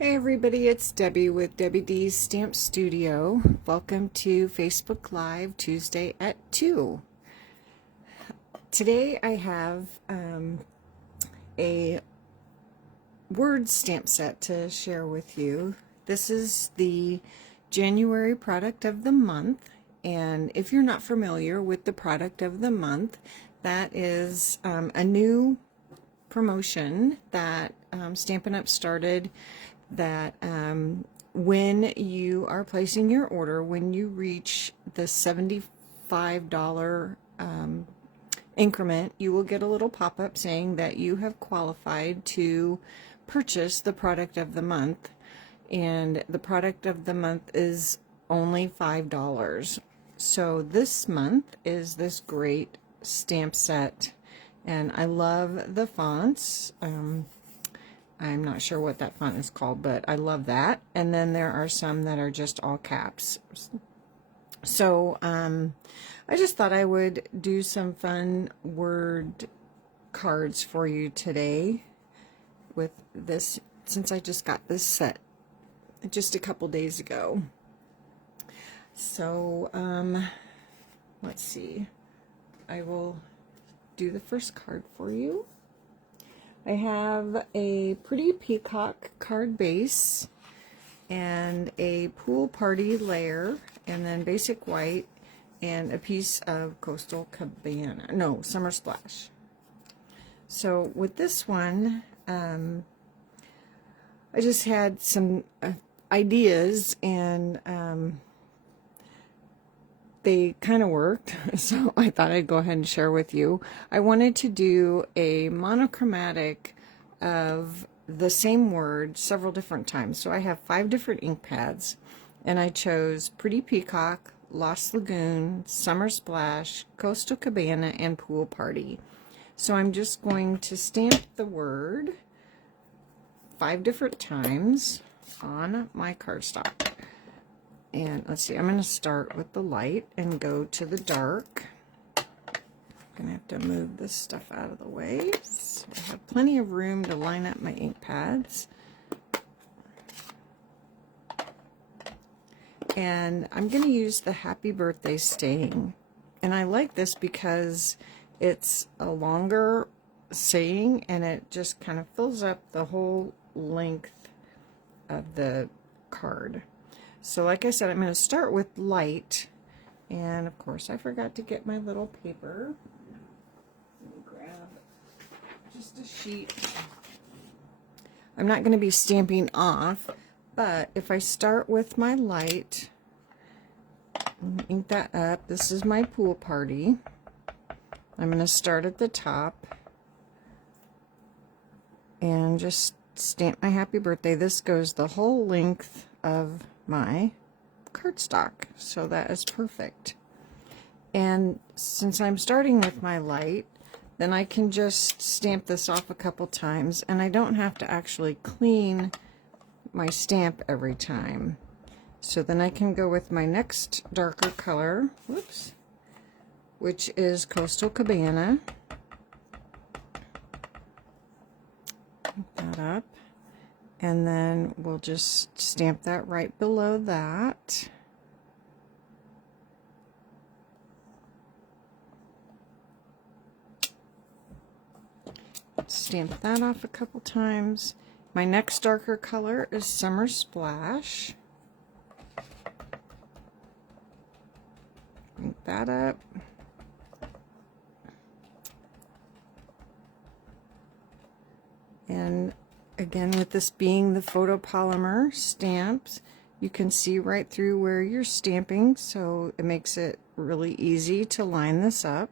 Hey everybody, it's Debbie with Debbie D's Stamp Studio. Welcome to Facebook Live Tuesday at 2. Today I have a word stamp set to share with you. This is the January product of the month, and if you're not familiar with the product of the month, that is a new promotion that Stampin' Up! Started, that when you are placing your order, when you reach the $75 increment, you will get a little pop-up saying that you have qualified to purchase the product of the month, and the product of the month is only $5. So this month is this great stamp set, and I love the fonts. I'm not sure what that font is called, but I love that. And then there are some that are just all caps. So I just thought I would do some fun word cards for you today with this, since I just got this set just a couple days ago. So let's see. I will do the first card for you. I have a pretty peacock card base and a pool party layer, and then basic white and a piece of Coastal Cabana, no, Summer Splash. So with this one, I just had some ideas, and they kind of worked, so I thought I'd go ahead and share with you. I wanted to do a monochromatic of the same word several different times. So I have 5 different ink pads, and I chose Pretty Peacock, Lost Lagoon, Summer Splash, Coastal Cabana, and Pool Party. So I'm just going to stamp the word 5 different times on my cardstock. And let's see, I'm going to start with the light and go to the dark. I'm going to have to move this stuff out of the way, so I have plenty of room to line up my ink pads. And I'm going to use the Happy Birthday saying. And I like this because it's a longer saying, and it just kind of fills up the whole length of the card. So like I said, I'm going to start with light, and of course I forgot to get my little paper. Let me grab just a sheet. I'm not going to be stamping off, but if I start with my light, ink that up. This is my pool party. I'm going to start at the top and just stamp my happy birthday. This goes the whole length of my cardstock, so that is perfect. And since I'm starting with my light, then I can just stamp this off a couple times, and I don't have to actually clean my stamp every time. So then I can go with my next darker color, whoops, which is Coastal Cabana. Pick that up. And then we'll just stamp that right below that. Stamp that off a couple times. My next darker color is Summer Splash. Ink that up. And again, with this being the photopolymer stamps, you can see right through where you're stamping, so it makes it really easy to line this up.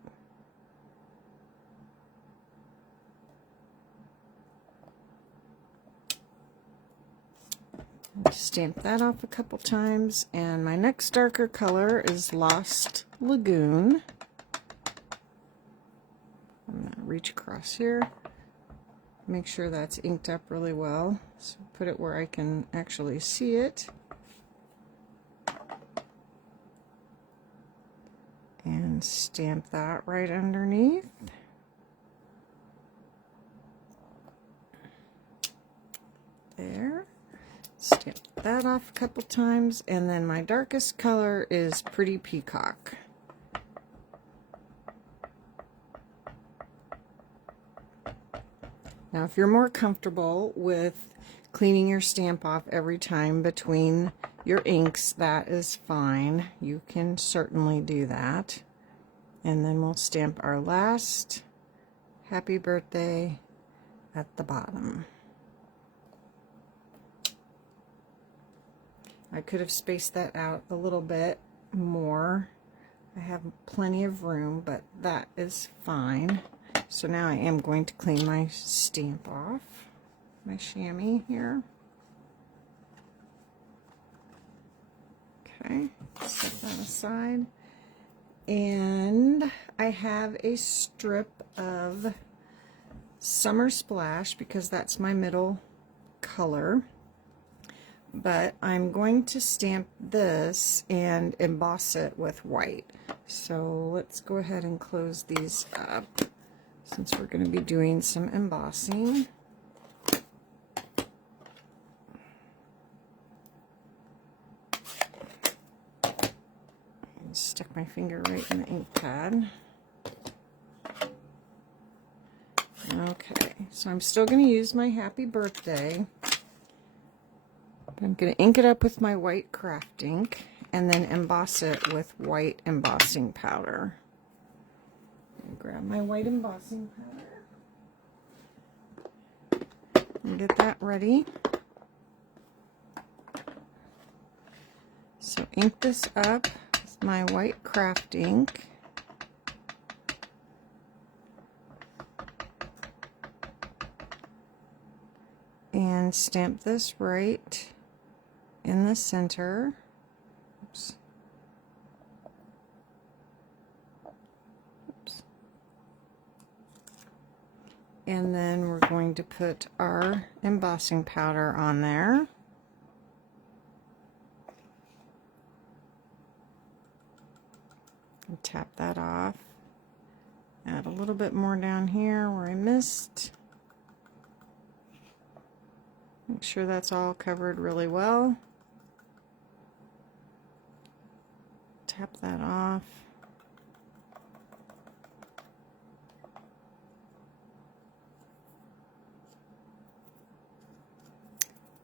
Stamp that off a couple times, and my next darker color is Lost Lagoon. I'm going to reach across here. Make sure that's inked up really well. So put it where I can actually see it. And stamp that right underneath. There. Stamp that off a couple times, and then my darkest color is Pretty Peacock. Now, if you're more comfortable with cleaning your stamp off every time between your inks, that is fine. You can certainly do that. And then we'll stamp our last happy birthday at the bottom. I could have spaced that out a little bit more. I have plenty of room, but that is fine. So now I am going to clean my stamp off, my chamois here. Okay, set that aside. And I have a strip of Summer Splash because that's my middle color. But I'm going to stamp this and emboss it with white. So let's go ahead and close these up, since we're going to be doing some embossing. Stuck my finger right in the ink pad. Okay, so I'm still going to use my happy birthday. I'm going to ink it up with my white craft ink and then emboss it with white embossing powder. Grab my white embossing powder and get that ready. So ink this up with my white craft ink. And stamp this right in the center. Oops. And then we're going to put our embossing powder on there. And tap that off. Add a little bit more down here where I missed. Make sure that's all covered really well. Tap that off.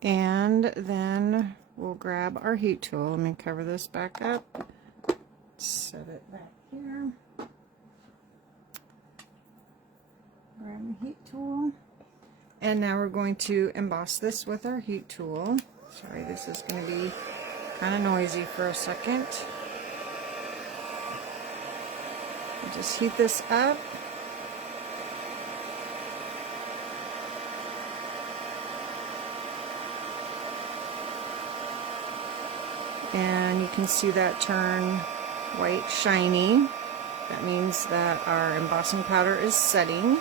And then we'll grab our heat tool. Let me cover this back up. Set it back here. Grab the heat tool. And now we're going to emboss this with our heat tool. Sorry, this is going to be kind of noisy for a second. Just heat this up. And you can see that turn white shiny. That means that our embossing powder is setting.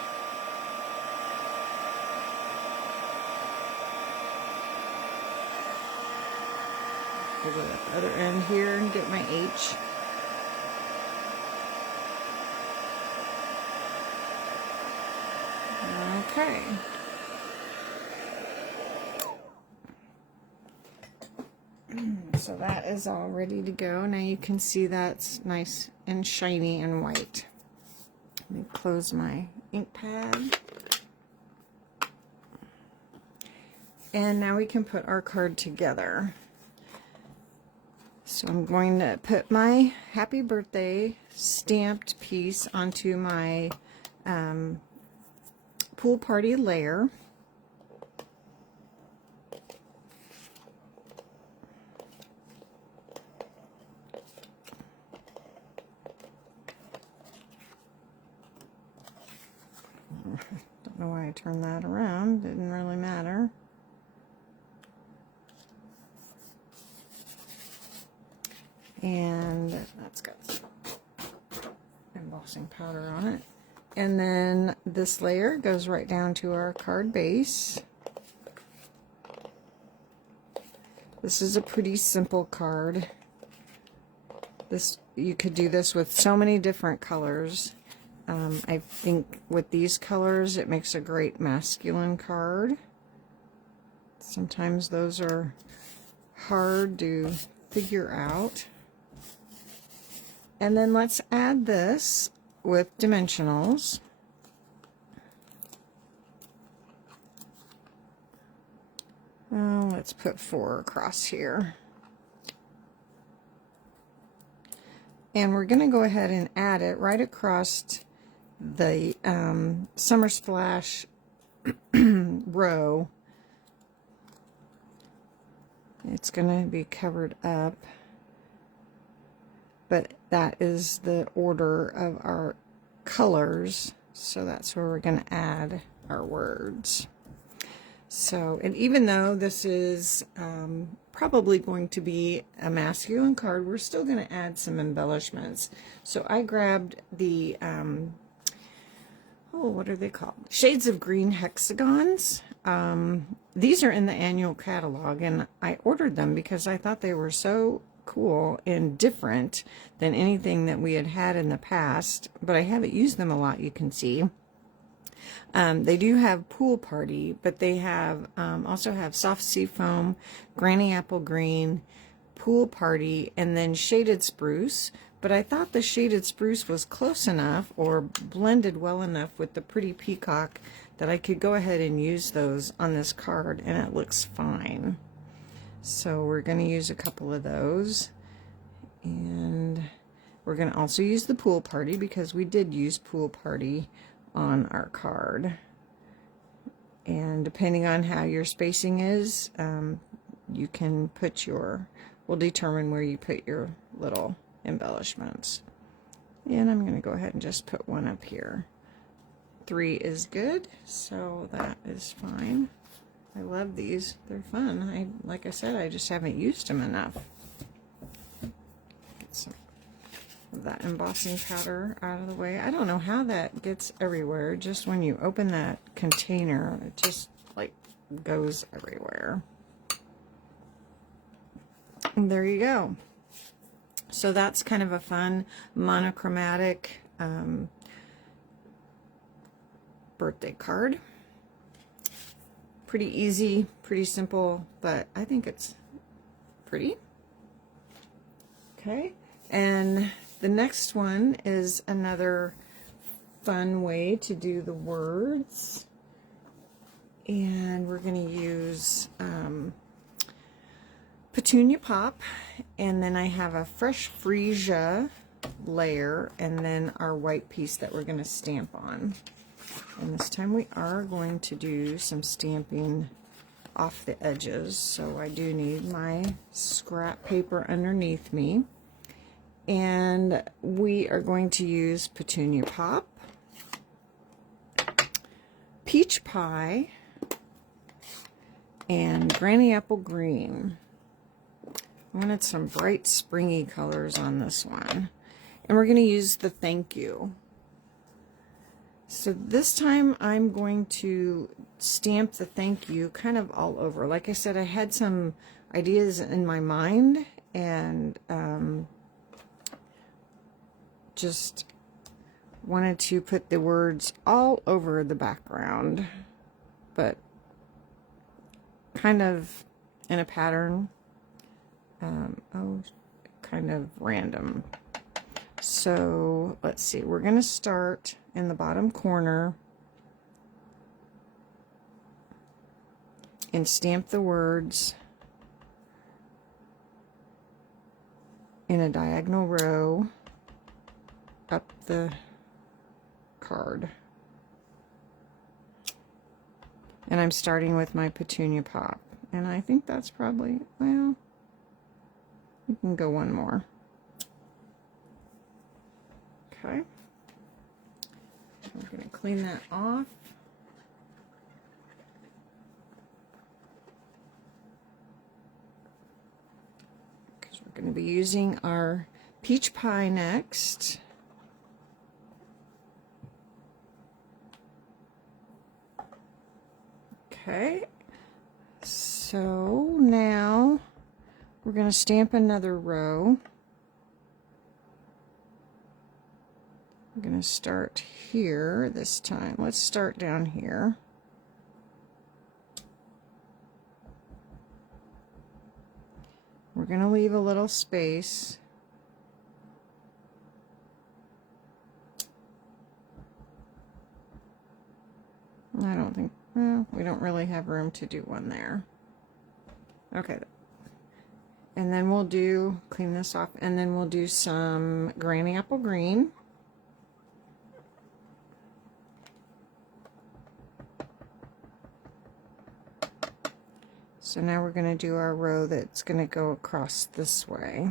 I'll go at the other end here and get my H. Okay. So that is all ready to go. Now you can see that's nice and shiny and white. Let me close my ink pad. And now we can put our card together. So I'm going to put my happy birthday stamped piece onto my pool party layer. Don't know why I turned that around, didn't really matter. And that's got some embossing powder on it. And then this layer goes right down to our card base. This is a pretty simple card. You could do this with so many different colors. I think with these colors it makes a great masculine card. Sometimes those are hard to figure out. And then let's add this with dimensionals. Oh, let's put 4 across here. And we're going to go ahead and add it right across the Summer Splash row. It's going to be covered up, but that is the order of our colors, so that's where we're going to add our words. So, and even though this is probably going to be a masculine card, we're still going to add some embellishments. So I grabbed the, oh, what are they called? Shades of Green hexagons. These are in the annual catalog, and I ordered them because I thought they were so cool and different than anything that we had had in the past, but I haven't used them a lot, you can see. They do have Pool Party, but they have also have Soft Sea Foam, Granny Apple Green, Pool Party, and then Shaded Spruce. But I thought the Shaded Spruce was close enough or blended well enough with the Pretty Peacock that I could go ahead and use those on this card, and it looks fine. So we're going to use a couple of those, and we're going to also use the Pool Party because we did use Pool Party on our card. And depending on how your spacing is, you can put your, we'll determine where you put your little embellishments. And I'm going to go ahead and just put one up here. 3 is good, so that is fine. I love these. They're fun. Like I said, I just haven't used them enough. Get some of that embossing powder out of the way. I don't know how that gets everywhere. Just when you open that container, it just like goes everywhere. And there you go. So that's kind of a fun monochromatic birthday card. Pretty easy, pretty simple, but I think it's pretty. Okay, and the next one is another fun way to do the words. And we're going to use Petunia Pop, and then I have a fresh freesia layer, and then our white piece that we're going to stamp on. And this time we are going to do some stamping off the edges, so I do need my scrap paper underneath me. And we are going to use Petunia Pop, Peach Pie, and Granny Apple Green. I wanted some bright springy colors on this one. And we're going to use the Thank You. So this time I'm going to stamp the Thank You kind of all over. Like I said, I had some ideas in my mind, and just wanted to put the words all over the background, but kind of in a pattern. Kind of random. So let's see, we're going to start in the bottom corner and stamp the words in a diagonal row up the card. And I'm starting with my Petunia Pop. And I think that's probably, well, we can go one more. Okay. We're going to clean that off. Because we're going to be using our peach pie next. Okay. So now we're going to stamp another row. I'm going to start here this time. Let's start down here. We're going to leave a little space. I don't think, well, we don't really have room to do one there. Okay. And then we'll do, clean this off, and then we'll do some granny apple green. So now we're going to do our row that's going to go across this way.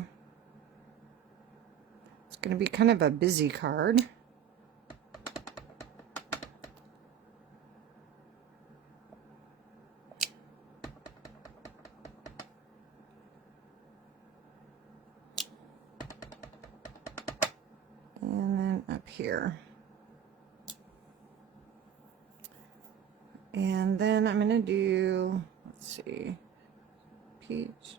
It's going to be kind of a busy card. And then up here. And then I'm going to do, let's see, peach,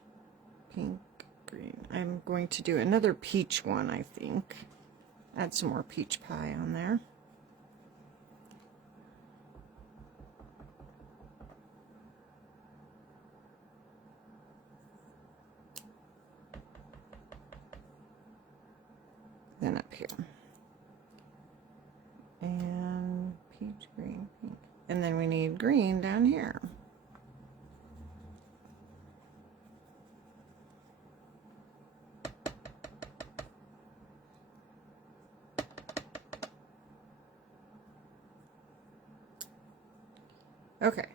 pink, green. I'm going to do another peach one, I think. Add some more peach pie on there. Then up here. And peach, green, pink. And then we need green down here. Okay,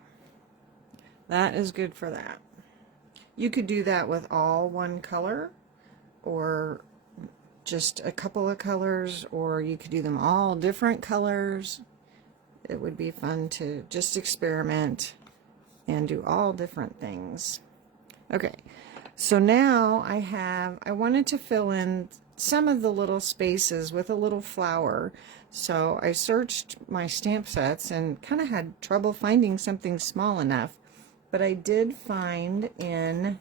that is good for that. You could do that with all one color, or just a couple of colors, or you could do them all different colors. It would be fun to just experiment and do all different things. Okay, so now I wanted to fill in some of the little spaces with a little flower. So I searched my stamp sets and kind of had trouble finding something small enough. But I did find in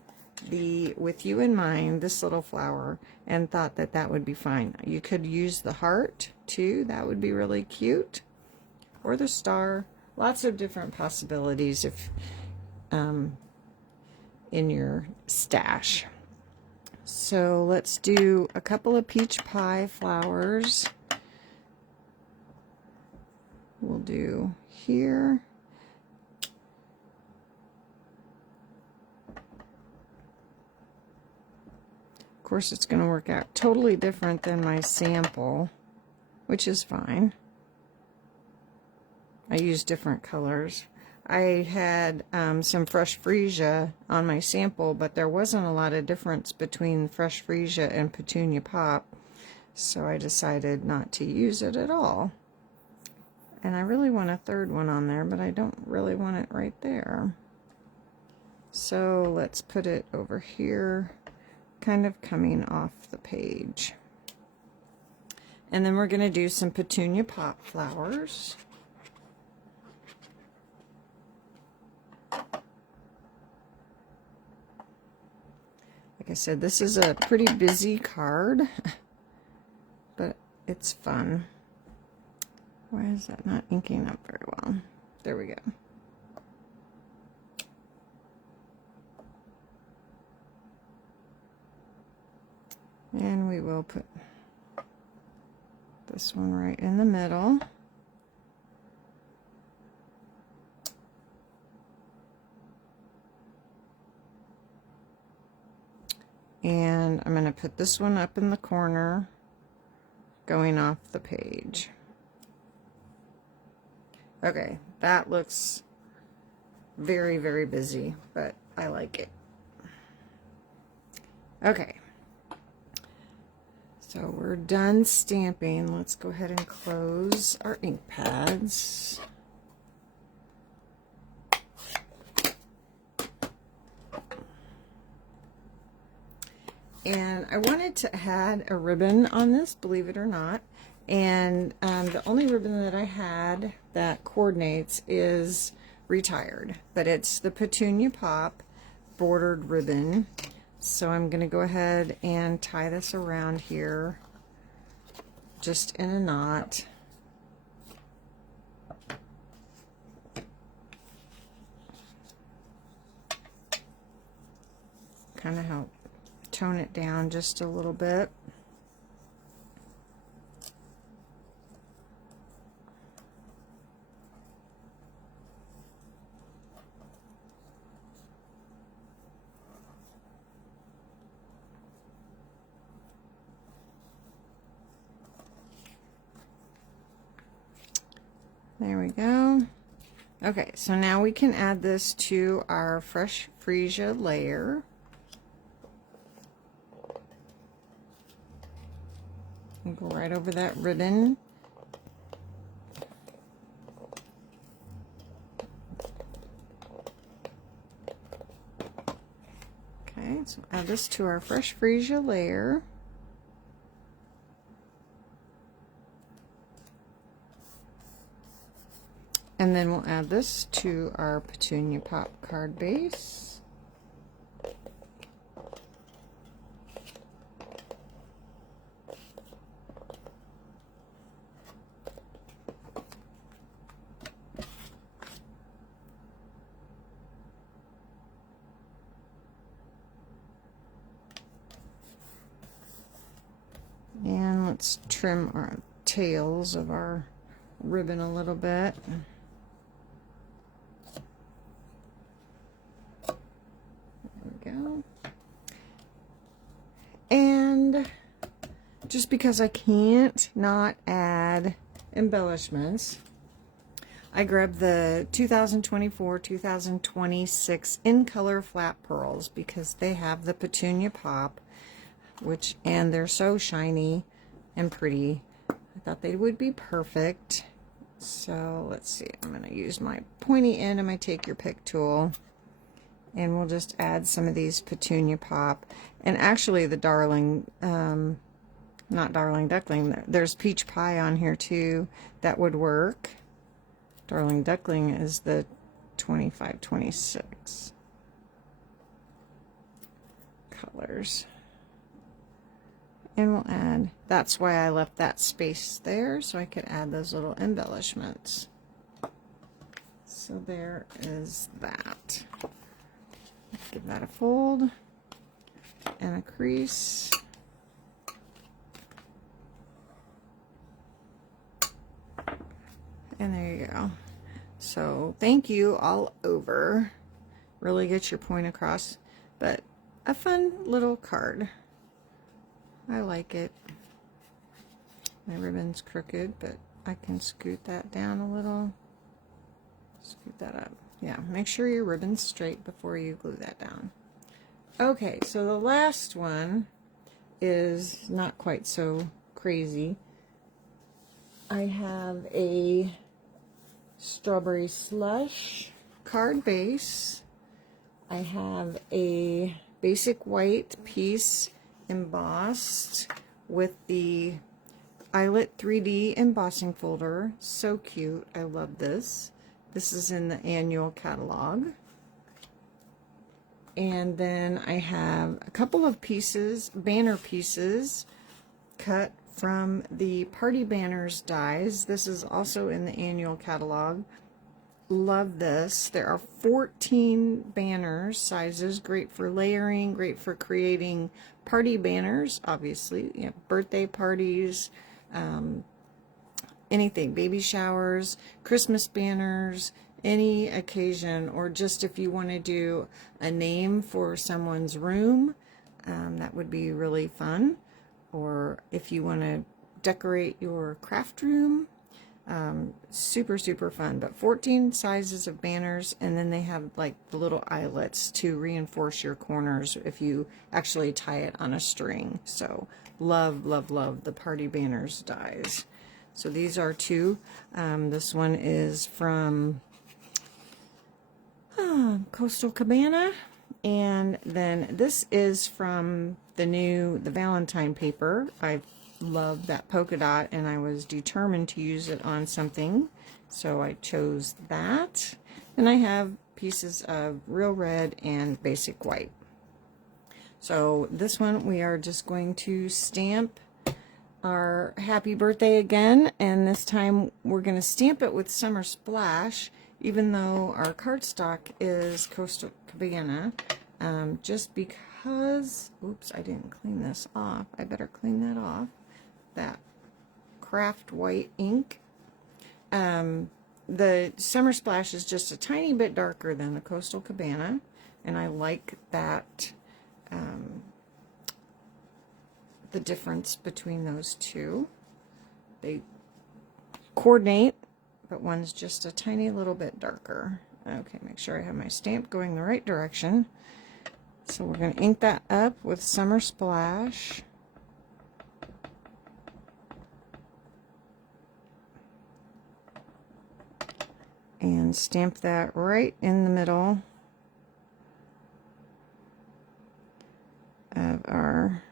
the With You in Mind this little flower and thought that that would be fine. You could use the heart too. That would be really cute. Or the star. Lots of different possibilities if in your stash. So let's do a couple of peach pie flowers. We'll do here. Of course, it's going to work out totally different than my sample, which is fine. I use different colors. I had some fresh freesia on my sample, but there wasn't a lot of difference between fresh freesia and petunia pop, so I decided not to use it at all. And I really want a third one on there, but I don't really want it right there. So let's put it over here, kind of coming off the page. And then we're going to do some petunia pop flowers. Like I said, this is a pretty busy card, but it's fun. Why is that not inking up very well? There we go. And we will put this one right in the middle. And I'm going to put this one up in the corner, going off the page. Okay, that looks very, very busy, but I like it. Okay. So we're done stamping. Let's go ahead and close our ink pads. And I wanted to add a ribbon on this, believe it or not. And the only ribbon that I had that coordinates is retired, but it's the Petunia Pop bordered ribbon. So I'm going to go ahead and tie this around here, just in a knot. Kind of help tone it down just a little bit. There we go. Okay, so now we can add this to our fresh freesia layer. And go right over that ribbon. Okay, so add this to our fresh freesia layer. And then we'll add this to our Petunia Pop card base. And let's trim our tails of our ribbon a little bit. And just because I can't not add embellishments, I grabbed the 2024-2026 in color flat pearls because they have the Petunia Pop, and they're so shiny and pretty. I thought they would be perfect. So let's see, I'm going to use my pointy end of my Take Your Pick tool. And we'll just add some of these Petunia Pop. And actually the Darling, not Darling Duckling, there's Peach Pie on here too. That would work. Darling Duckling is the 25-26 colors. And we'll add, that's why I left that space there, so I could add those little embellishments. So there is that. Give that a fold and a crease. And there you go. So thank you all over. Really get your point across, but a fun little card. I like it. My ribbon's crooked, but I can scoot that down a little. Scoot that up. Yeah, make sure your ribbon's straight before you glue that down. Okay, so the last one is not quite so crazy. I have a strawberry slush card base. I have a basic white piece embossed with the Eyelet 3D embossing folder. So cute. I love this. This is in the annual catalog. And then I have a couple of pieces, banner pieces, cut from the Party Banners dies. This is also in the annual catalog. Love this. There are 14 banners sizes, great for layering, great for creating party banners, obviously, you know, birthday parties, anything, baby showers, Christmas banners, any occasion, or just if you want to do a name for someone's room, that would be really fun. Or if you want to decorate your craft room, super, super fun. But 14 sizes of banners, and then they have like the little eyelets to reinforce your corners if you actually tie it on a string. So love, love, love the Party Banners dies. So these are two. This one is from Coastal Cabana, and then this is from the Valentine paper. I love that polka dot, and I was determined to use it on something, so I chose that. And I have pieces of Real Red and Basic White. So this one we are just going to stamp our happy birthday again, and this time we're going to stamp it with Summer Splash, even though our cardstock is Coastal Cabana. just because, oops, I didn't clean this off. I better clean that off. That craft white ink. The Summer Splash is just a tiny bit darker than the Coastal Cabana, and I like that, the difference between those two. They coordinate, but one's just a tiny little bit darker. Okay, make sure I have my stamp going the right direction. So we're going to ink that up with Summer Splash. And stamp that right in the middle of our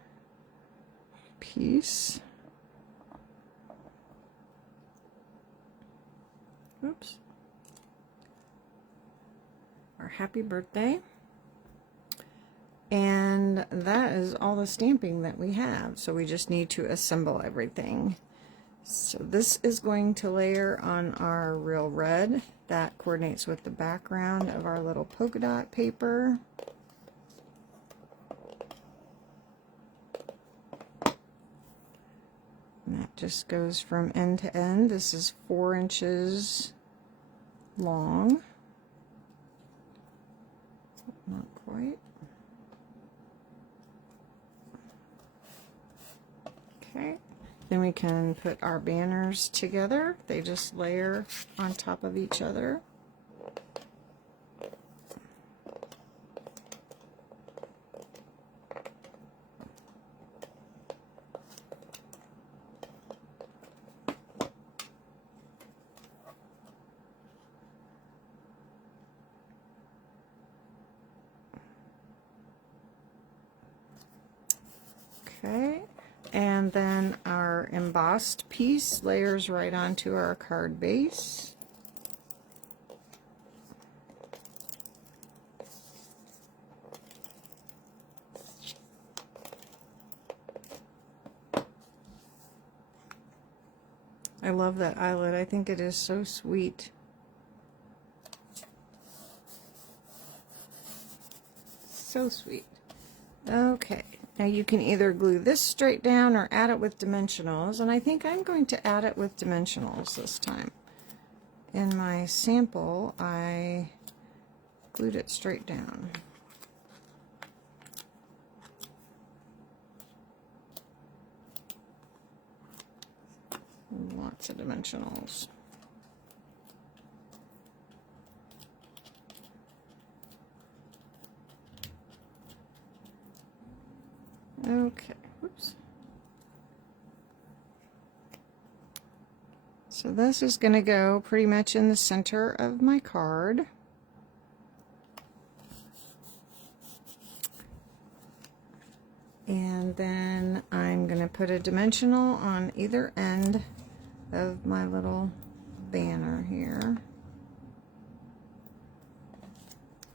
piece. Oops. Our happy birthday. And that is all the stamping that we have. So we just need to assemble everything. So this is going to layer on our real red. That coordinates with the background of our little polka dot paper. And that just goes from end to end. This is 4 inches long. Not quite. Okay. Then we can put our banners together. They just layer on top of each other. Okay. And then our embossed piece layers right onto our card base. I love that eyelet. I think it is so sweet. So sweet. Okay. Now you can either glue this straight down or add it with dimensionals, and I think I'm going to add it with dimensionals this time. In my sample, I glued it straight down. Lots of dimensionals. Okay, whoops. So this is going to go pretty much in the center of my card. And then I'm going to put a dimensional on either end of my little banner here.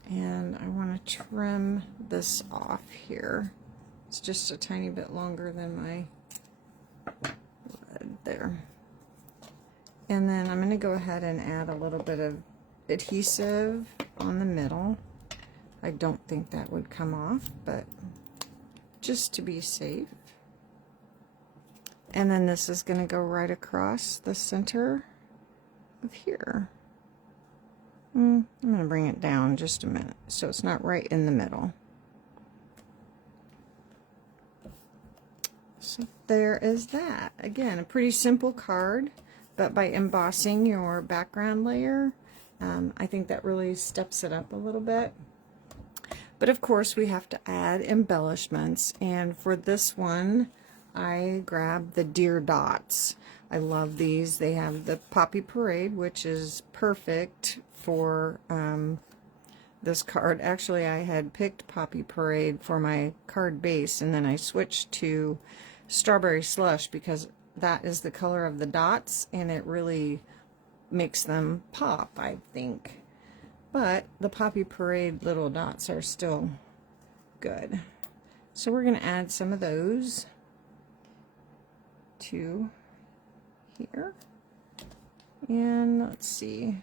And I want to trim this off here. It's just a tiny bit longer than my red there. And then I'm going to go ahead and add a little bit of adhesive on the middle. I don't think that would come off, but just to be safe. And then this is going to go right across the center of here. I'm going to bring it down just a minute so it's not right in the middle. So there is that. Again, a pretty simple card, but by embossing your background layer, I think that really steps it up a little bit. But of course we have to add embellishments, and for this one I grabbed the deer dots. I love these. They have the Poppy Parade, which is perfect for this card. Actually, I had picked Poppy Parade for my card base, and then I switched to Strawberry Slush because that is the color of the dots, and it really makes them pop, I think. But the Poppy Parade little dots are still good. So we're going to add some of those to here. And let's see.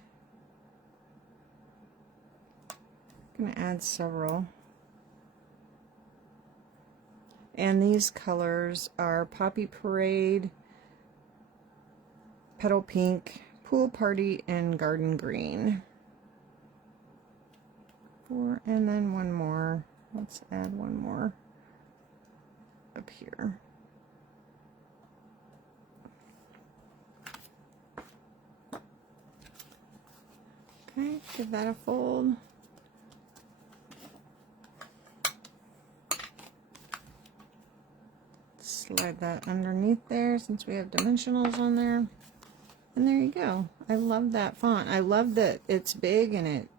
I'm going to add several And these colors are Poppy Parade, Petal Pink, Pool Party, and Garden Green. And then one more. Let's add one more up here. Okay, give that a fold. Slide that underneath there since we have dimensionals on there. And there you go. I love that font. I love that it's big and it,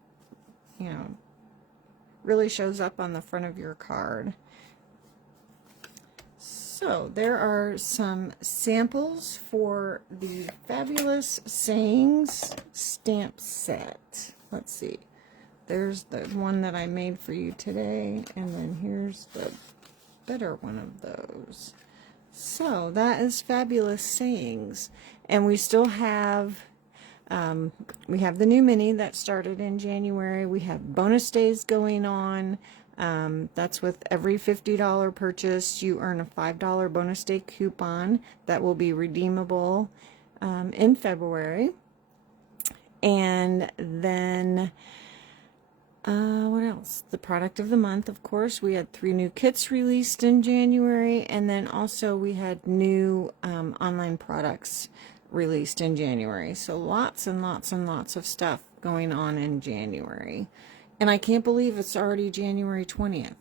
you know, really shows up on the front of your card. So there are some samples for the Fabulous Sayings stamp set. Let's see. There's the one that I made for you today, and then here's the better one of those. So that is Fabulous Sayings, and we still have we have the new mini that started in January. We have bonus days going on. That's with every $50 purchase you earn a $5 bonus day coupon that will be redeemable in February. And then what else? The product of the month, of course. We had 3 new kits released in January, and then also we had new online products released in January. So lots and lots and lots of stuff going on in January. And I can't believe it's already January 20th.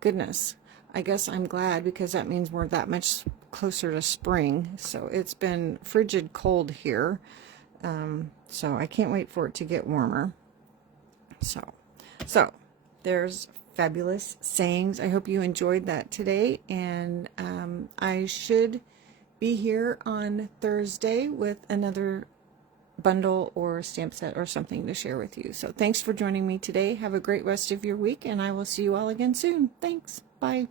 Goodness. I guess I'm glad, because that means we're that much closer to spring. So it's been frigid cold here. So I can't wait for it to get warmer. So there's Fabulous Sayings. I hope you enjoyed that today. And I should be here on Thursday with another bundle or stamp set or something to share with you. So thanks for joining me today. Have a great rest of your week, and I will see you all again soon. Thanks. Bye.